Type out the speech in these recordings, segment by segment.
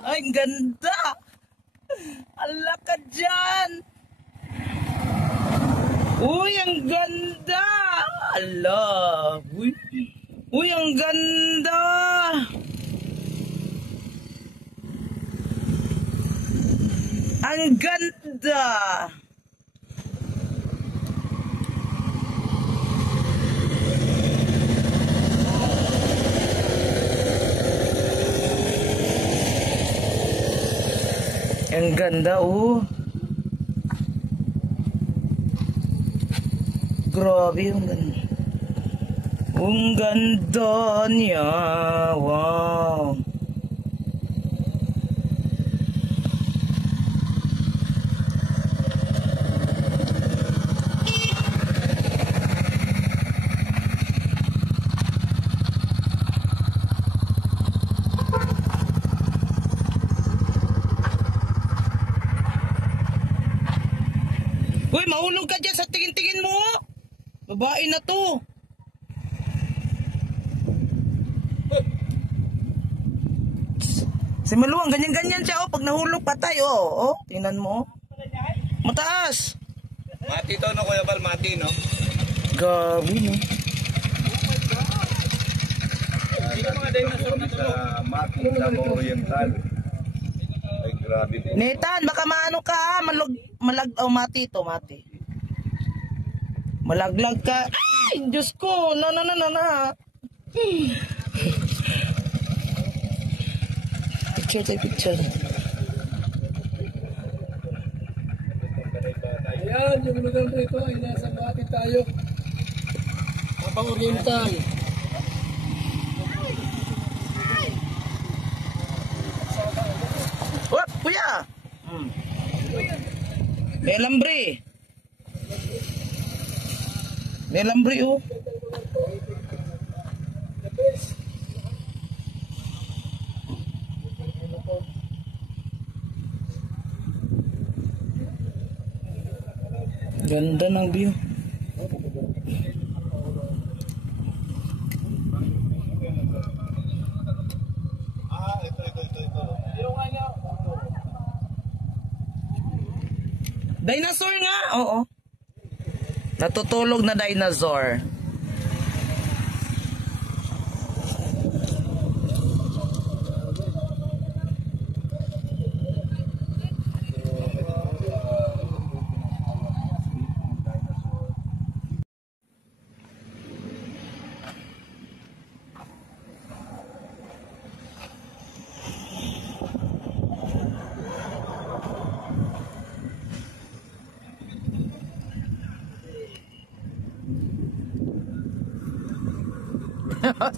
Ay, ang ganda. Ala ka dyan. Uy, ang ganda. Ala. Uy. Uy, ang ganda. Ang ganda. Ang ganda, oh. Grabe, ang ganda. Ang ganda niya. Wow. Uy, mahulog ka dyan sa tingin-tingin mo. Babae na to. Si Maluang, ganyan-ganyan siya. Oh. Pag nahulog, patay. Oh. Oh, tingnan mo. Mataas. Mati to, no, Kuya Bal? Mati, no? Gabi, no? Hindi ka mga dinosaur na to. Mati, Samo Oriental. Ay, grabe din. Nathan, baka maano ka, ha? Mati to, mati. Malaglag ka. Ay, Diyos ko. Na. Picture. Ayan, yung lugar dito ay nasa Mati tayo. Kapang Oriental. Wap, kuya. May lambre. May lambre, oh. Ganda ng view. Dinosaur nga, oo. Natutulog na dinosaur.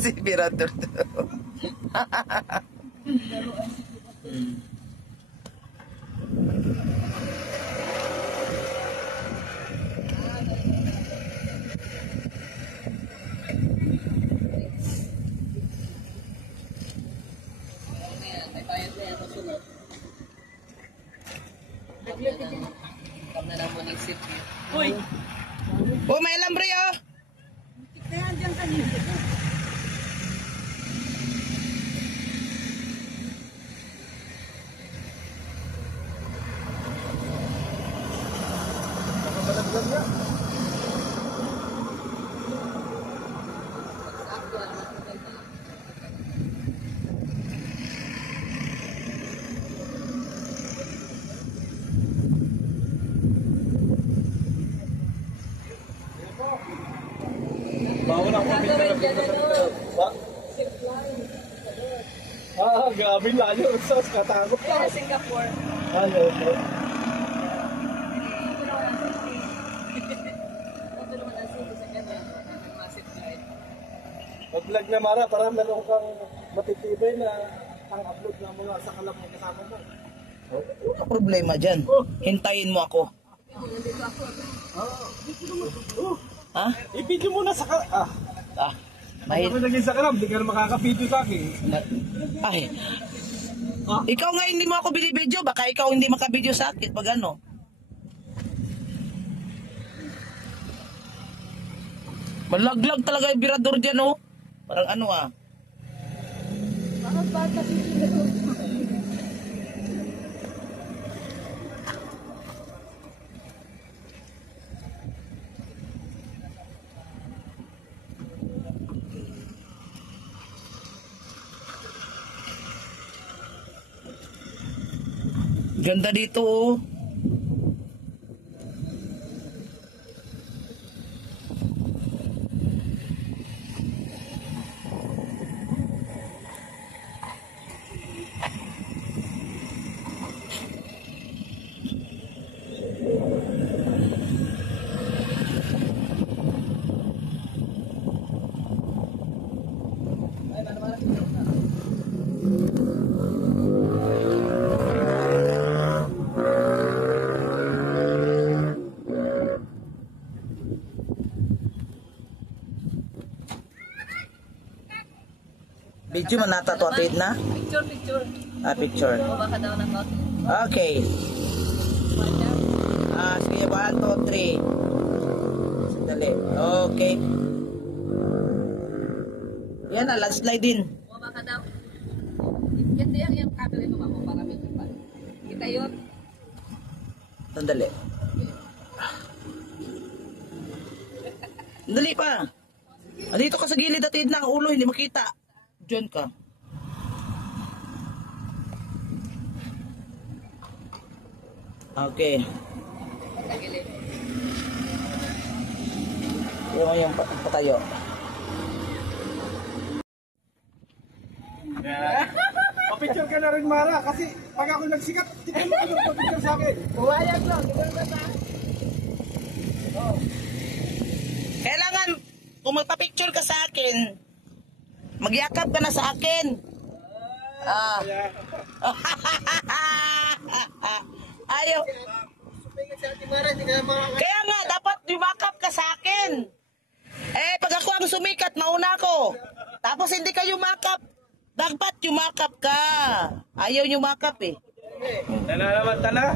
Si Mirador to. Uy! Oh, may lambre, oh! Kaya dyan kanina. Nakabalaglag niya. Bawal ako pintalaga dito sa grabe layo sa katakot pa. Singapore. Hello. Mag-vlog na Mara para meron kang matitibay na ang upload na mga sa kalam ng kasama mo. Wala problema dyan. Hintayin mo ako. Ha? I-video mo na sa kalam. Mahit. Kami naging sa kalam, di ka na makaka-video sa akin. Ay. Ikaw nga hindi mo ako binibidyo. Baka ikaw hindi makabidyo sa akin. Pag ano? Malaglag talaga yung Mirador dyan, oh. Parang ano, ah. Mga bata dito. Ganda dito oh. Video man nata to atid na? Picture. Ah, picture. Baka daw ng lot. Okay. Sige, 1, 2, 3. Sandali. Okay. Yan na, landslide din. Baka daw. Yan yung kabel mo ako para may pa. Kita yun. Sandali. Sandali pa. Dito ka sa gilid atid na, ang ulo hindi makita. Diyan ka. Okay. Yung patayo. Pa-picture ka na rin, Mara, kasi pag ako nagsikat, tignan mo yung pa-picture sa akin. Buwayag lang. Tignan ba ba? Kailangan, kung magpa-picture ka sa akin, magyakap ka na sa akin. Ayaw. Kaya nga, dapat yumakap ka sa akin. Eh, pag ako ang sumikat, mauna ko. Tapos hindi ka yumakap. Dapat yumakap ka. Ayaw yumakap eh. Nananamantala?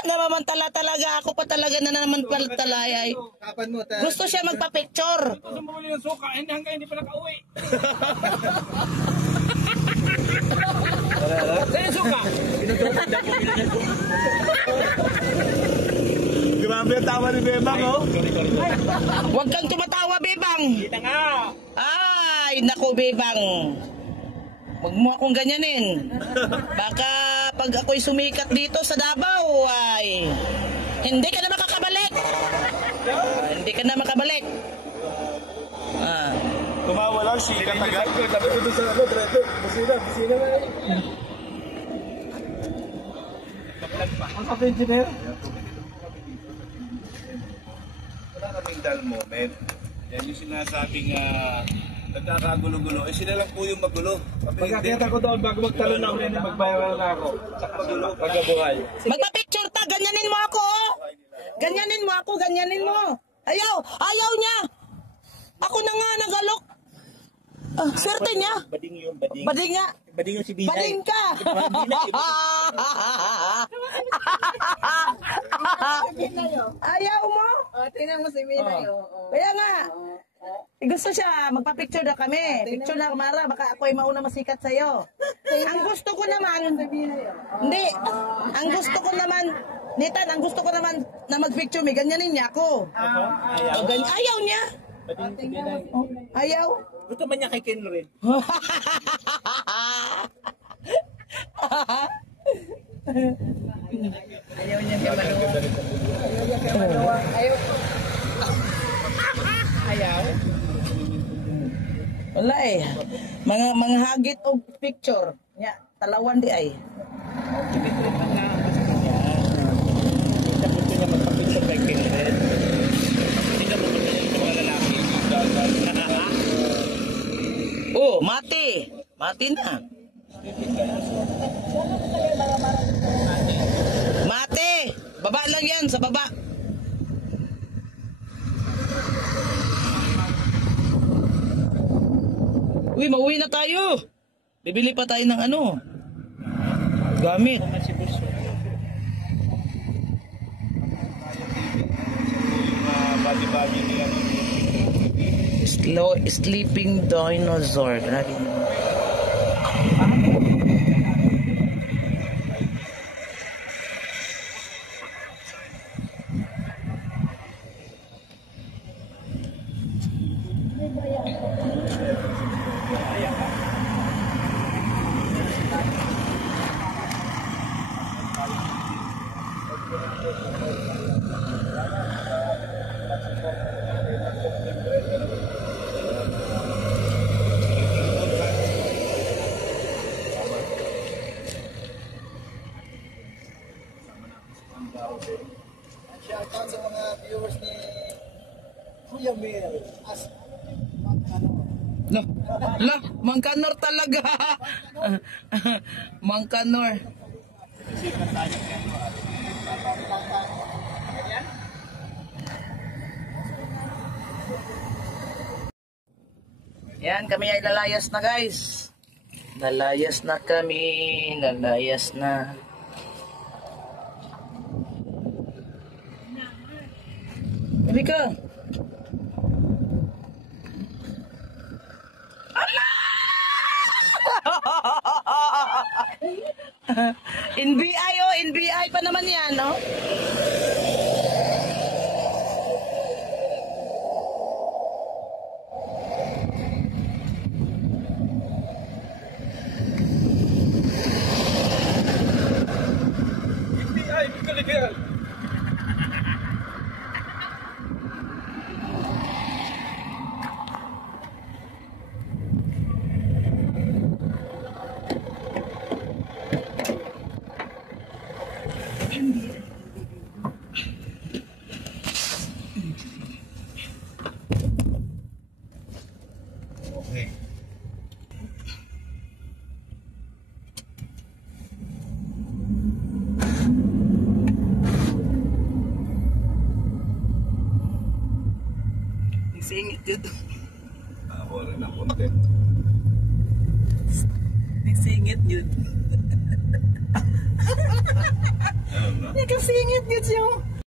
Namamantala talaga. Ako pa talaga na namamantala ay. Gusto siya magpa-picture. Gusto mo yung suka, hindi hanggang hindi pa nakauwi. Saan yung suka? Grabe ang tawa ni Bebang, oh. Huwag kang tumatawa, Bebang. Kita nga. Ay, naku, Bebang. Huwag mo akong ganyanin. Baka pag ako'y sumikat dito sa Davao, ay hindi ka na makakabalik. Hindi ka na makabalik. Tumawa lang si Katagal. Sabi ko doon sa ano, Dredo. Busina na eh. Ang ka-engineer? Wala kaming dull moment. Yan yung sinasabing nagkakagulo-gulo. Eh sila lang po yung magulo. Pagkakita ko doon bago magtalon na ulit, magbayaran na ako. Pagkabuhay. Magpa-picture ta, ganyanin mo ako. Oh. Ganyanin mo ako, ganyanin mo. Ayaw niya. Ako na nga nagalok. Swerte niya. Bading yung bading. Bading nga. Bading yung si Binay. Bading ka. Ayaw mo? Tingnan mo si Mina yun. Kaya nga. Gusto siya, magpa-picture na kami. Picture na Mara, baka ako ay mauna masikat sa'yo. Ang gusto ko naman, hindi, ang gusto ko naman, Nitan, ang gusto ko naman na mag-picture may ganyanin niya ako. Ayaw niya. Ayaw. Gusto man niya kay Ken rin. Ayaw niya siya maluwa. Ayaw. Wala eh. Mga hagit o picture. Nya, talawan di ay. Gusto niya magpapicture kay Ken rin. Hindi na pupunta niya sa mga lalaki. Oh, mati. Mati na. Mati. Baba lang yan, sa baba. Uy, mauwi na tayo. Bibili pa tayo ng ano. Gamit. Bagi-bagi nila. Sleeping dinosaur. Grabe. Jamir as Lah, Mangkanor talaga. Mangkanor. Yan, kami ay lalayas na guys. Lalayas na kami, lalayas na. Hindi ka. NBI oh, NBI pa naman yan, no? Ay, kaligayan. Okay. Nagsingit yun. Ako rin ang content. Nagsingit yun. Ano na? Nagsingit yun siya.